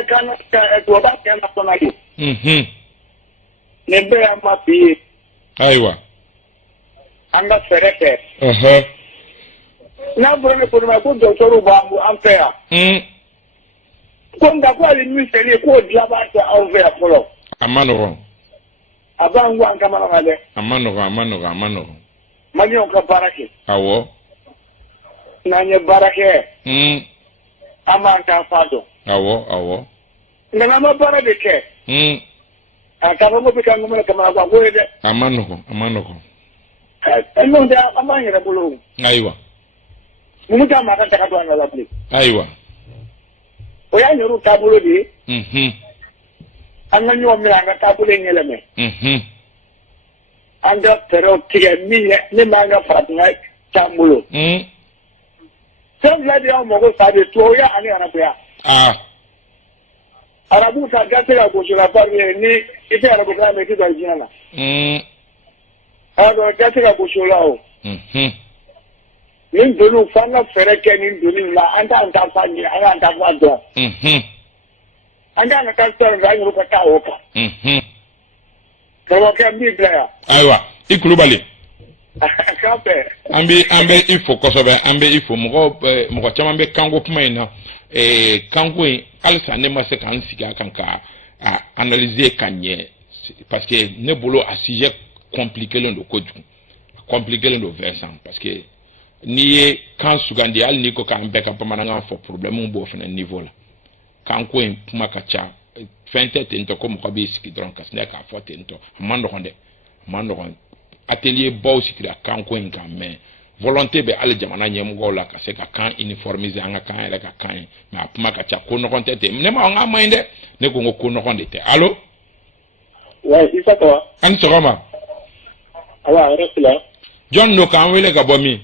tubabu kɛ nasɔnna ye nin bɛɛ y'an ma bi ye ayiwa an ka fɛɛrɛ kɛ n'a fɔra ne kɔnɔ ko dɔgɔtɔrɔw b'an fɛ yan ko nka ko hali min fɛ ne k'o dilan b'a kɛ aw fɛ yan fɔlɔ a ma nɔgɔn a b'an ko an kamana kan dɛ a ma nɔgɔn maliyɛnw ka baara kɛ awɔ n'an ye baara kɛ an b'an ta fa dɔn awɔ nka n'an ma baara de kɛ a k'a fɔ ko bɛ k'an kamana kan ko ye dɛ a ma nɔgɔn n'o tɛ an b'an yɛrɛ bolo ayiwa mun t'a maa ka taga don an la bilen ayiwa o y'an yɛrɛw taabolo de ye an ka ɲɔgɔn minɛ an ka taabolo in yɛlɛmɛ an ka fɛɛrɛw tigɛ min ye ne m'an ka farafinna t'an bolo fɛn fila de y'an mago sa de tubabuya ani arabuya arabu ta gase ka gosi la pari ni i tɛ arabukan mɛn i tɛ don diɲɛ na alors gase ka gosi o la o nin doniw f'an ka fɛɛrɛ kɛ nin doniw la an t'an ta fa ɲini an k'an ta fa dɔn an k'an ka taa sɔrɔ an yɛrɛ ka taa o kan karamɔgɔkɛ n b'i bila yan ayiwa i Kulubali k'an fɛ an bɛ i fo kosɛbɛ an bɛ i fo mɔgɔ caman bɛ kanko kuma in na kanko in halisa ne ma se k'an sigi a kan ka analyser ka ɲɛ parce que ne bolo a sujet compliqué len don kojugu compliqué len don Vincent parce que n'i ye kan sugandi hali n'i ko k'an bɛɛ ka bamanankan fɔ problème b'o fana niveau la kanko in kuma ka ca fɛn tɛ ten tɔ ko mɔgɔ b'i sigi dɔrɔn ka sinɛ k'a fɔ ten tɔ a man nɔgɔn dɛ a man nɔgɔn atelier baw sigira kanko in kan mais volonté bɛ hali jamana ɲɛmɔgɔw la ka se ka kan uniformiser an ka kan yɛrɛ ka kan ye mais a kuma ka ca ko nɔgɔn tɛ ten ne ma n k'a ma ɲi dɛ ne ko n ko nɔgɔn de tɛ allo Ouais, Isa quoi? An sogoma. Awa, reste là. John no kan wele ka bomi.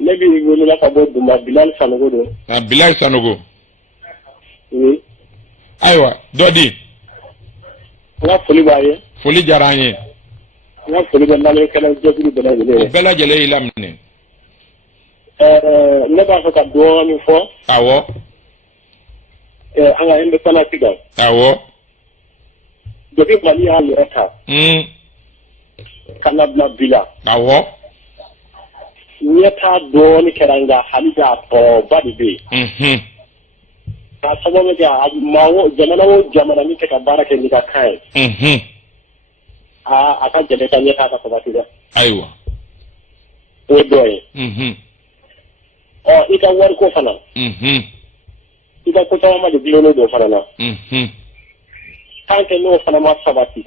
Lebi wele la ka bo duma Bilal Sanogo do. Na Bilal Sanogo. Oui. Aywa, dodi. Nga foli baye. Foli jaranye. Nga foli be nale kala joglu bela jele. Bela jele ilamne. Ne ba fa ka do ni fo. Awo. Anga ende kala tiga. Awo. Dobi mali ya leta. Kana bla bila. Awo. Nyeta do ni keranga halija to badi be. Ka sababu ga mawo jamana ni ka baraka ni ka kai. Aka jele ka nyeta ka sabati da. Aywa. O doye. Ika war ko fana. Ika ko tawa ma de bilono do fana na. Tanke no fana ma sabati.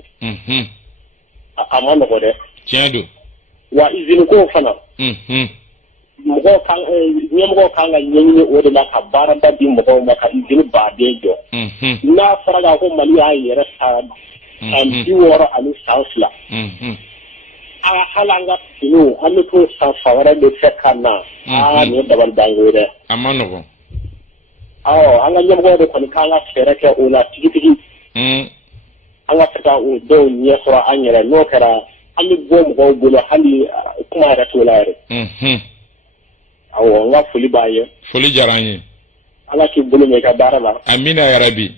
Amana ko de. Tiendo. Wa izini ko fana. Mɔgɔ kan ɲɛmɔgɔ kan ka ɲɛɲini o de la ka baarada di mɔgɔw ma ka izini baden jɔ. N'a fɔra k'a ko Mali y'a yɛrɛ san 62. Hali an ka finiw an bɛ t'o san fan wɛrɛ de fɛ ka na. Nin ye dabalibanko ye dɛ. A ma nɔgɔn. An ka ɲɛmɔgɔ de kɔni k'an ka fɛɛrɛ kɛ o la tigitigi. An ka se ka o dɔw ɲɛsɔrɔ an yɛrɛ n'o kɛra an bɛ bɔ mɔgɔw bolo hali kuma yɛrɛ t'o la yɛrɛ. Awɔ, n ka foli b'a ye. Foli diyara an ye. Ala k'i bolo mɛn i ka baara la. Amina yarabi.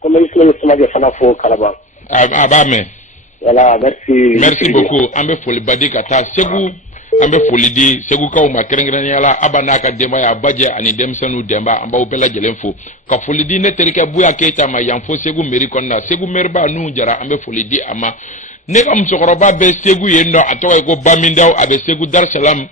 Comme Ismaël Samake fana fo Kalaban. A b'a mɛn. Voilà, merci. Merci beaucoup. An bɛ foliba di ka taa Segu. An bɛ foli di Segukaw ma kɛrɛnkɛrɛnnenya la. Aba n'a ka denbaya Bajɛ ani denmisɛnninw denba an b'aw bɛɛ lajɛlen fo. Ka foli di ne terikɛ Buya Keyita ma yan fo Segu mairie kɔnɔna. Segu maireba Nuhu Jara an bɛ foli di a ma. Ne ka musokɔrɔba bɛ Segu yen nɔ a tɔgɔ ye ko Bamindaw a bɛ Segu Darussalam.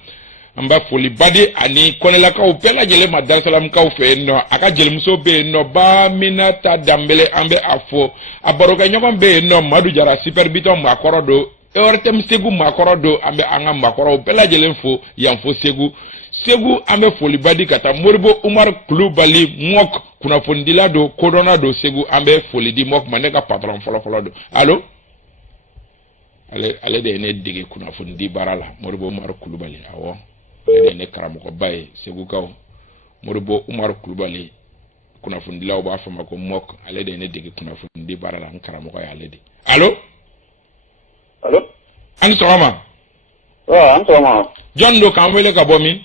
An b'a foli badi ani kɔnɛlakaw bɛɛ lajɛlen ma Darussalamkaw fɛ yen nɔ a ka jelimuso bɛ yen nɔ Baminata Danbele an bɛ a fɔ a barokɛɲɔgɔn bɛ yen nɔ Madu Jara super bitɔn maakɔrɔ don EORTM Segu maakɔrɔ don an bɛ an ka maakɔrɔw bɛɛ lajɛlen fo yan fo Segu an bɛ foli badi ka taa Moribo Umar Kulubali Mɔk kunnafonidila don kodɔnna don Segu an bɛ foli di Mɔk ma ne ka patron fɔlɔfɔlɔ don allo ale de ye ne dege kunnafonidi baara la Moribo Umar Kulubali awɔ. Ale de ne karamɔgɔba ye Segukaw Moribo Umar Kulubali kunnafonidilaw b'a fɔ ma ko Mɔk ale de ne dege kunnafonidi baara la n karamɔgɔ ye ale de. Allo. An sɔgɔma. An sɔgɔma. Jɔn don k'an wele ka bɔ min?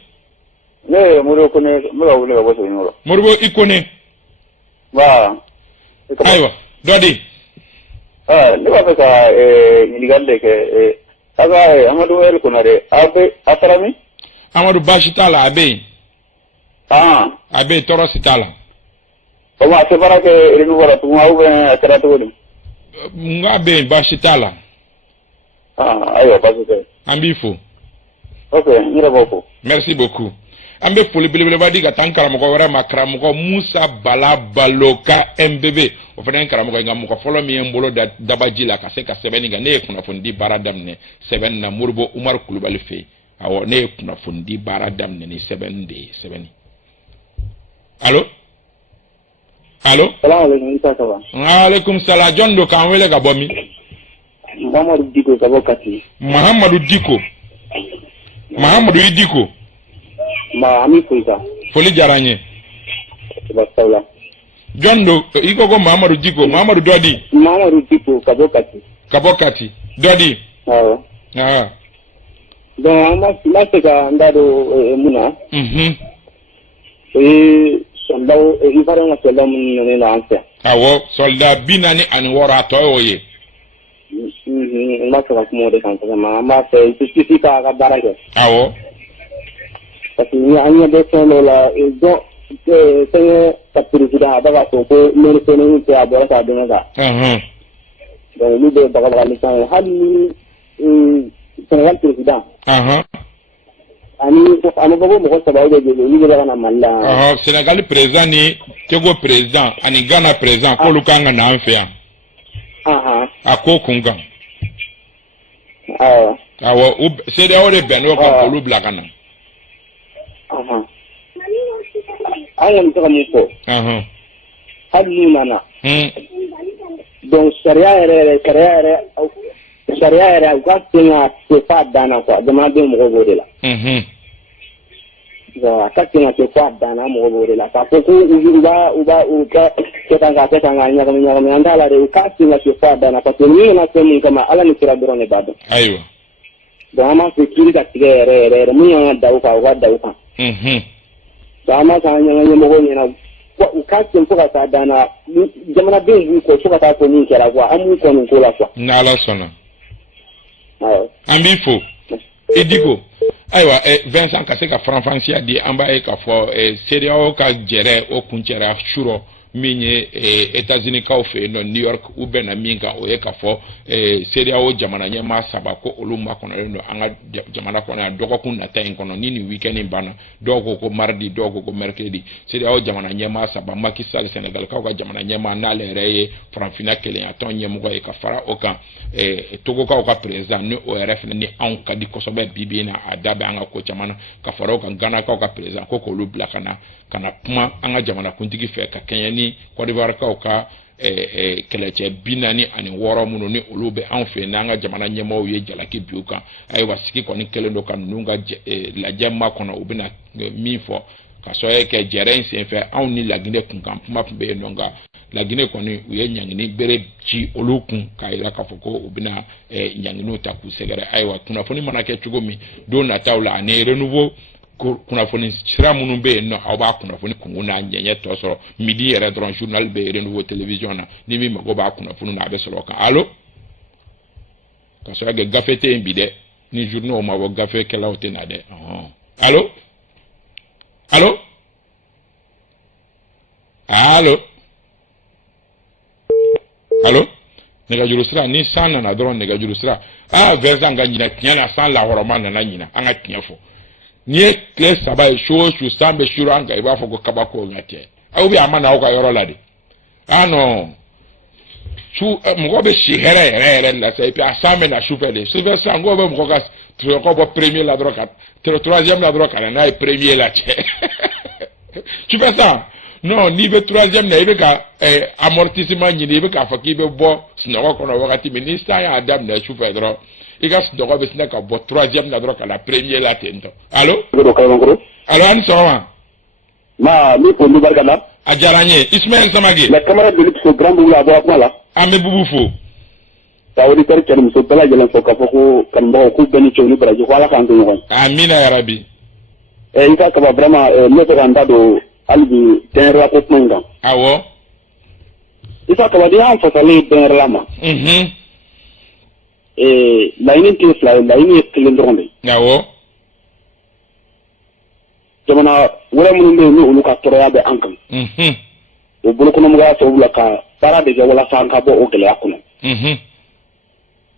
Ne ye Moribo Kone n bɛ ka wele ka bɔ Sebenikɔrɔ. Moribo i Kone. Ayiwa dɔ di. Ne b'a fɛ ka ɲininkali de kɛ a ka Amadu Wɛrɛ Konare a taara min? Amadu baasi t'a la a bɛ yen. A bɛ yen tɔɔrɔ si t'a la. O ma a tɛ baara kɛ renouveau la tugun ou bien a kɛra cogo di? N k'a bɛ yen baasi t'a la. Ayiwa baasi tɛ. An b'i fo. Ok n yɛrɛ b'o fo. Merci beaucoup. An bɛ foli belebeleba di ka taa n karamɔgɔ wɛrɛ ma karamɔgɔ Musa Bala Baloka MBB o fana ye karamɔgɔ ye nka mɔgɔ fɔlɔ min ye n bolo dabaji la ka se ka sɛbɛnni kɛ ne ye kunnafonidi baara daminɛ sɛbɛnni na Moribo Umar Kulubali fɛ yen. Awɔ ne ye kunnafonidi baara daminɛ ni sɛbɛnni de ye sɛbɛnni. Allo. Salaamaaleykum Isa Kaba. Waaleykum salaam jɔn don k'an wele ka bɔ min? Mahamadu Diko ka bɔ Kati. Mahamadu Diko. Mahamadu i Diko. An b'i fo Isa. Foli diyara n ye. Basawula. Jɔn don i ko Mahamadu Diko Mahamadu dɔ di. Mahamadu Diko ka bɔ Kati. Ka bɔ Kati dɔ di. Awɔ. Donc an ma se ka n da don mun na. O ye soldat Ivoirien ka soldat minnu nana na an fɛ. Awɔ soldat 46 a tɔ y'o ye. N b'a fɛ ka kuma o de kan vraiment an b'a fɛ justice k'a ka baara kɛ. Awɔ. Parce que an ɲɛ bɛ fɛn dɔ la fɛngɛ ka président a bɛ ka fɔ ko mairie tɛ a bɔra k'a dɛmɛ kan. Donc olu bɛ bagabagali kan ye hali ni Sénégal président. Ani a ma fɔ ko mɔgɔ 3 de bɛ olu bɛ ka na Mali la. Sénégal président ni Togo président ani Ghana président k'olu kan ka na an fɛ yan. A ko kun kan. Awɔ CEDEAO de bɛnn'o kan k'olu bila ka na. An kɔni bɛ se ka mun fɔ. Hali n'u nana. donc sariya yɛrɛ u ka sen ka se f'a dan na quoi jamanadenw mɔgɔ b'o de la a ka sen ka se f'a dan na mɔgɔ b'o de la k'a fɔ ko u kɛ kan ka ɲagami an t'a la dɛ u ka sen ka se f'a dan na parce que min na fɛn min kama ala ni kira dɔrɔn de b'a dɔn ayiwa donc an b'a fɛ kiri ka tigɛ yɛrɛ min y'an ka da u kan u ka da u kan donc an b'a fɛ an ɲɛna ɲɛmɔgɔw ɲɛna u ka sen fo ka taa dan na jamanadenw b'u kɔ fo ka taa fɔ min kɛra quoi an b'u kɔ nin ko la quoi n'ala sɔnna an b'i fo Idiko ayiwa Vincent ka se ka faranfasiya di an b'a ye k'a fɔ CEDEAO ka jɛrɛ o kuncɛra surɔ min ye États-Unis kaw fɛ yen nɔ New York u bɛnna min kan o ye k'a fɔ CEDEAO jamana ɲɛmaa 3 ko olu makɔnɔlen don an ka jamana kɔnɔ yan dɔgɔkun nata in kɔnɔ ni nin weekend in banna dɔw ko ko mardi dɔw ko ko mercredi CEDEAO jamana ɲɛmaa 3 Macky Sall Sénégal kaw ka jamana ɲɛmaa n'ale yɛrɛ ye farafinna kelenya-tɔn ɲɛmɔgɔ ye ka fara o kan Togokaw ka président ni o yɛrɛ fana ni anw ka di kosɛbɛ bibi in na a da bɛ an ka ko caman na ka fara o kan Ganakaw ka président ko k'olu bila ka na kuma an ka jamana kuntigi fɛ ka kɛɲɛ ni Côte d'Ivoire kaw ka kɛlɛcɛ 46 minnu ni olu bɛ anw fɛ n'an ka jamana ɲɛmɔgɔw ye jalaki bi u kan ayiwa sigi kɔni kɛlen don ka ninnu ka lajɛ ma kɔnɔ u bɛna min fɔ ka sɔrɔ kɛ jɛrɛ in senfɛ anw ni Laginɛ kunkan kuma tun bɛ yen nɔ nka Laginɛ kɔni u ye ɲangini bere ci olu kun k'a jira k'a fɔ ko u bɛna ɲanginiw ta k'u sɛgɛrɛ ayiwa kunnafoni mana kɛ cogo min don nataw la ani renouveau kunnafoni sira minnu bɛ yen nɔ aw b'a kunnafoni kungun n'a ɲɛɲɛ tɔ sɔrɔ midi yɛrɛ dɔrɔn journal bɛ renouveau télévision na ni min mago b'a kunnafoni na a bɛ sɔrɔ o kan allo ka sɔrɔ kɛ gafe tɛ yen bi dɛ ni journaux ma bɔ gafekɛlaw tɛ na dɛ allo allo allo allo nɛgɛjuru sira ni san nana dɔrɔn nɛgɛjuru sira Vincent ka ɲinɛ tiɲɛ na san lahɔrɔma nana ɲinɛ an ka tiɲɛ fɔ n'i ye tile 3 ye su o su san bɛ suru an kan i b'a fɔ ko kabako nka tɛ aw bɛ a ma na aw ka yɔrɔ la de non su mɔgɔ bɛ si hɛrɛ yɛrɛ la sa et puis a san bɛ na sufɛ de sufɛ san ko bɛ mɔgɔ ka tuyɔkɔ bɔ premier la dɔrɔn ka troisième la dɔrɔn ka na n'a ye premier la cɛ sufɛ san non n'i bɛ troisième na i bɛ ka amortissement ɲini i bɛ k'a fɔ k'i bɛ bɔ sunɔgɔ kɔnɔ wagati min ni san y'a daminɛ sufɛ dɔrɔn i ka sunɔgɔ bɛ sinɛ ka bɔ troisième la dɔrɔn ka na premier la ten tɔ allo allo ani sɔgɔma mi fo n bɛ barika la a diyara n ye Ismaël Samake la camarade de l'Ipso Grand Bougou a bɔ a kuma la an bɛ bubu fo ka auditeur cɛ ni muso bɛɛ lajɛlen fɔ k'a fɔ ko kanubagaw k'u bɛɛ ni cɛw ni baraji ko ala k'an to ɲɔgɔn amina yarabi i ka kaba vraiment ne bɛ ka n da don hali bi dɛnyɛrɛla ko kuma in kan awɔ i ka kaba n'i y'an fasalen dɛnyɛrɛla ma laɲini tɛ 2 ye laɲini ye 1 dɔrɔn de awɔ jamana wɛrɛ minnu bɛ yen ni olu ka tɔɔrɔya bɛ an kan o bolokɔnɔmɔgɔya sababu la ka baara de kɛ walasa an ka bɔ o gɛlɛya kɔnɔ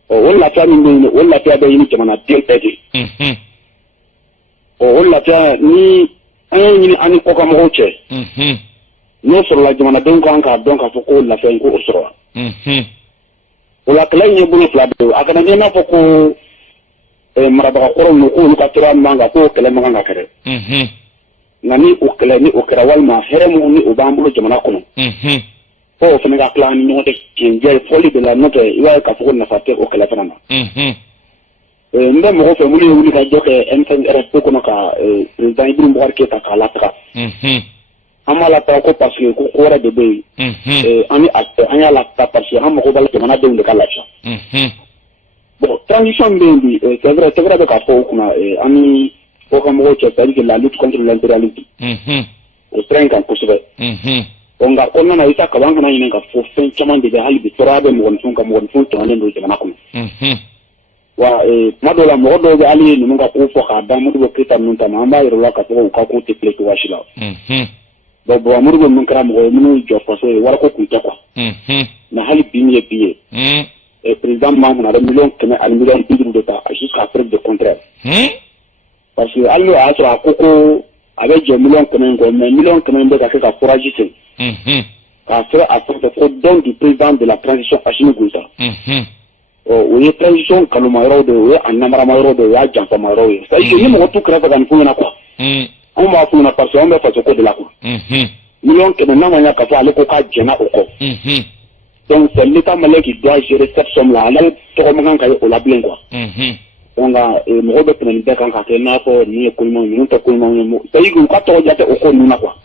o lafiya min bɛ yen o lafiya bɛ ɲini jamanaden bɛɛ de o lafiya ni an ye ɲini an ni kɔkanmɔgɔw cɛ n'o sɔrɔla jamanadenw kan k'a dɔn k'a fɔ ko lafiya in ko o sɔrɔla o la kɛlɛ in ye bolo 2 bɛɛ a kana kɛ n'a fɔ ko marabagakɔrɔw ninnu k'olu ka tɔɔrɔya man kan k'o kɛlɛ man kan ka kɛlɛ nka ni o kɛlɛ ni o kɛra walima hɛrɛ minnu ni o b'an bolo jamana kɔnɔ fo o fana ka tila an ni ɲɔgɔn cɛ tiɲɛjɛ fɔli de la n'o tɛ i b'a ye k'a fɔ ko nafa tɛ o kɛlɛ fana na n bɛ mɔgɔ fɛ minnu ye wuli ka jɔ kɛ M5RFP kɔnɔ ka président Ibrahim Boubacar Keïta k'a lataga an b'a lataga ko parce que ko wɛrɛ de bɛ yen an y'a lataga parce que an mago b'a la jamanadenw de ka lafiya bon transition bɛ yen bi c'est vrai bɛ k'a fɔ o kunna an ni kɔkanmɔgɔw cɛ c'est-à-dire que la lutte contre l'impérialisme o sira in kan kosɛbɛ nka kɔnɔna na i ka kaban kana ɲini ka fɔ fɛn caman de bɛ hali bi tɔɔrɔya bɛ mɔgɔninfinw kan mɔgɔninfinw tɔɲɔnnen don jamana kɔnɔ wa tuma dɔw la mɔgɔ dɔw bɛ hali ye ninnu ka ko fɔ k'a da Modibo Keïta ninnu ta ma an b'a yɛrɛ la k'a fɔ u ka ko tɛ tile cogoya si la bon Modibo ninnu kɛra mɔgɔ ye minnu jɔ faso ye wariko kun tɛ quoi mais hali bi min ye bi ye président man kun a bɛ 100 ani 50 de ta jusqu'à preuve de contraire parce que hali n'o y'a sɔrɔ a ko ko a bɛ jɔ 100 in kɔ mais 100 in bɛ ka kɛ ka forage sen k'a sɛbɛn a sanfɛ ko don du président de la transition Assimi Goïta o ye transition kanumayɔrɔw de ye o ye a namaramayɔrɔw de ye o y'a janfamayɔrɔw ye c'est à dire que ni mɔgɔ t'u kɛrɛfɛ ka nin f'u ɲɛna quoi anw b'a f'u ɲɛna parce que anw bɛ faso ko de la quoi 100 n'a ma ɲɛ k'a fɔ ale ko k'a jɛnna o kɔ Donc c'est l'État malien qui doit gérer cette somme-là. Là, Togomagan Kaye au labien quoi. Donc, mɔgɔ bɛ tɛmɛ nin bɛɛ kan ka kɛ n'a fɔ nin ye ko ɲuman ye, ninnu tɛ ko ɲuman ye. C'est-à-dire que u ka tɔgɔ diya tɛ o ko ninnu na quoi.